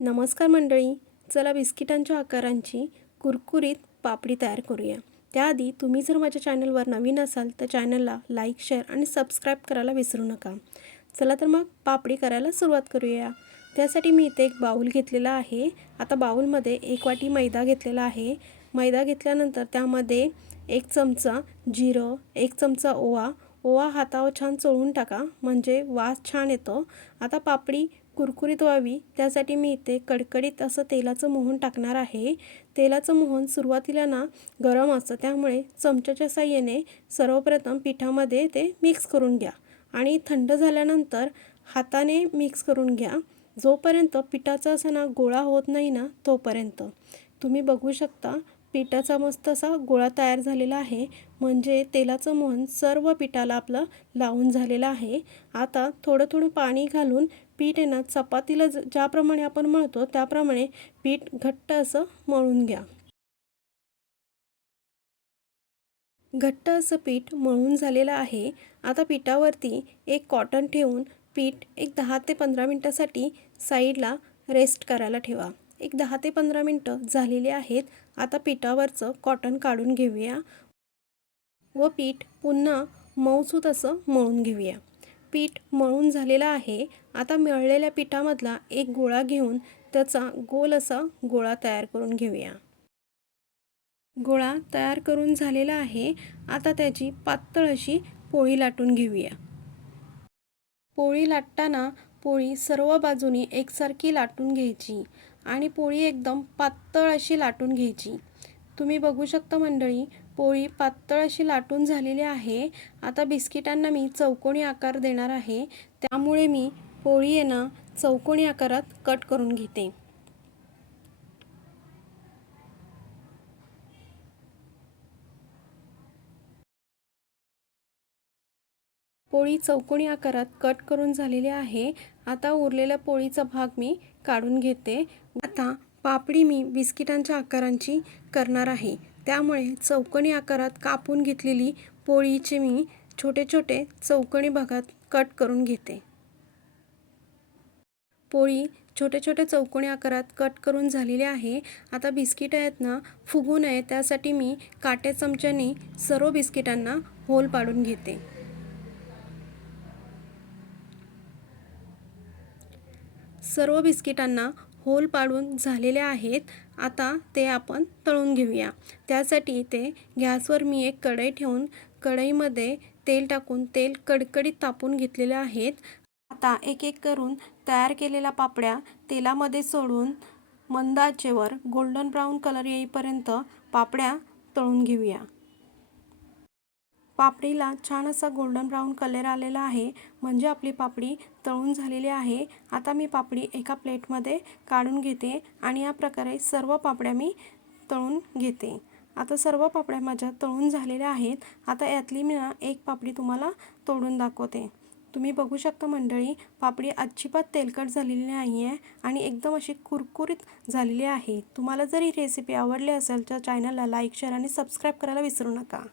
नमस्कार मंडळी, चला बिस्किटांच्या आकारांची कुरकुरीत पापडी तयार करूया। त्याआधी तुम्ही जर माझ्या चॅनलवर नवीन असाल तर चॅनलला लाईक, शेअर आणि सबस्क्राईब करायला विसरू नका। चला तर मग पापडी करायला सुरुवात करूया। त्यासाठी मी इथे एक बाउल घेतलेला आहे। आता बाउलमध्ये 1 वाटी मैदा घेतलेला आहे। मैदा घेतल्यानंतर त्यामध्ये 1 चमचा जिरं, 1 चमचा ओवा हातावर छान चोळून टाका, म्हणजे वास छान येतो। आता पापडी कुरकुरीत व्हावी त्यासाठी मी इथे कडकडीत असं तेलाचं मोहन टाकणार आहे। तेलाचं मोहन सुरुवातीला ना गरम असतं, त्यामुळे चमच्याच्या साहाय्याने सर्वप्रथम पिठामध्ये ते मिक्स करून घ्या आणि थंड झाल्यानंतर हाताने मिक्स करून घ्या। जोपर्यंत पिठाचा असा ना गोळा होत नाही ना तोपर्यंत। तुम्ही बघू शकता पिठाचा मस्त असा गोळा तयार झालेला आहे, म्हणजे तेलाचं मोहन सर्व पिठाला आपलं लावून झालेलं आहे। आता थोडं थोडं पाणी घालून पीठ आहे ना चपातीला ज्याप्रमाणे आपण मळतो त्याप्रमाणे पीठ घट्ट असं मळून घ्या। घट्ट असं पीठ मळून झालेलं आहे। आता पिठावरती एक कॉटन ठेवून पीठ एक 10 ते 15 मिनिटासाठी साईडला रेस्ट करायला ठेवा। एक 10 ते 15 मिनिटं झालेली आहेत। आता पिठावरचं कॉटन काढून घेऊया व पीठ पुन्हा मऊसूत असं मळून घेऊया। पीठ मळून झालेलं आहे। आता मळलेल्या पिठामधला एक गोळा घेऊन त्याचा गोल असा गोळा तयार करून घेऊया। गोळा तयार करून झालेला आहे। आता त्याची पातळ अशी पोळी लाटून घेऊया। पोळी लाटताना पोळी सर्व बाजूनी एकसारखी लाटून घ्यायची आणि पोळी एकदम पातळ अशी लाटून घ्यायची। तुम्ही बघू शकता मंडळी, पोळी पातळ अशी लाटून झालेली आहे। आता बिस्किटांना मी चौकोनी आकार देणार आहे, त्यामुळे मी पोळी आहे ना चौकोनी आकारात कट करून घेते। पोळी चौकोनी आकारात कट करून झालेली आहे। आता उरलेल्या पोळीचा भाग मी काढून घेते। आता पापडी मी बिस्किटांच्या आकारांची करणार आहे, त्यामुळे चौकोनी आकारात कापून घेतलेली पोळीचे मी छोटे छोटे चौकोनी भागात कट करून घेते। पोळी छोटे छोटे चौकोनी आकारात कट करून झालेली आहे। आता बिस्किट आहेत ना फुगू नये त्यासाठी मी काट्या चमच्याने सर्व बिस्किटांना होल पाडून घेते। सर्व बिस्किटांना होल पाडून झालेले आहेत। आता ते आपण तळून घेऊया। त्यासाठी इथे गॅसवर मी एक कढई ठेवून कढईमध्ये तेल टाकून तेल कडकडीत तापून घेतलेले आहेत। आता एक एक करून तयार केलेल्या पापड्या तेलामध्ये सोडून मंद आचेवर गोल्डन ब्राऊन कलर येईपर्यंत पापड्या तळून घेऊया। पापडीला छान असा गोल्डन ब्राऊन कलर आलेला आहे, म्हणजे आपली पापडी तळून झालेली आहे। आता मी पापडी एका प्लेटमध्ये काढून घेते आणि या प्रकारे सर्व पापड्या मी तळून घेते। आता सर्व पापड्या माझ्या तळून झालेल्या आहेत। आता यातली मी ना एक पापडी तुम्हाला तोडून दाखवते। तुम्ही बघू शकता मंडळी, पापडी अजिबात तेलकट झालेली नाही आहे आणि एकदम अशी कुरकुरीत झालेली आहे। तुम्हाला जर ही रेसिपी आवडली असेल तर चॅनलला लाईक, शेअर आणि सबस्क्राईब करायला विसरू नका।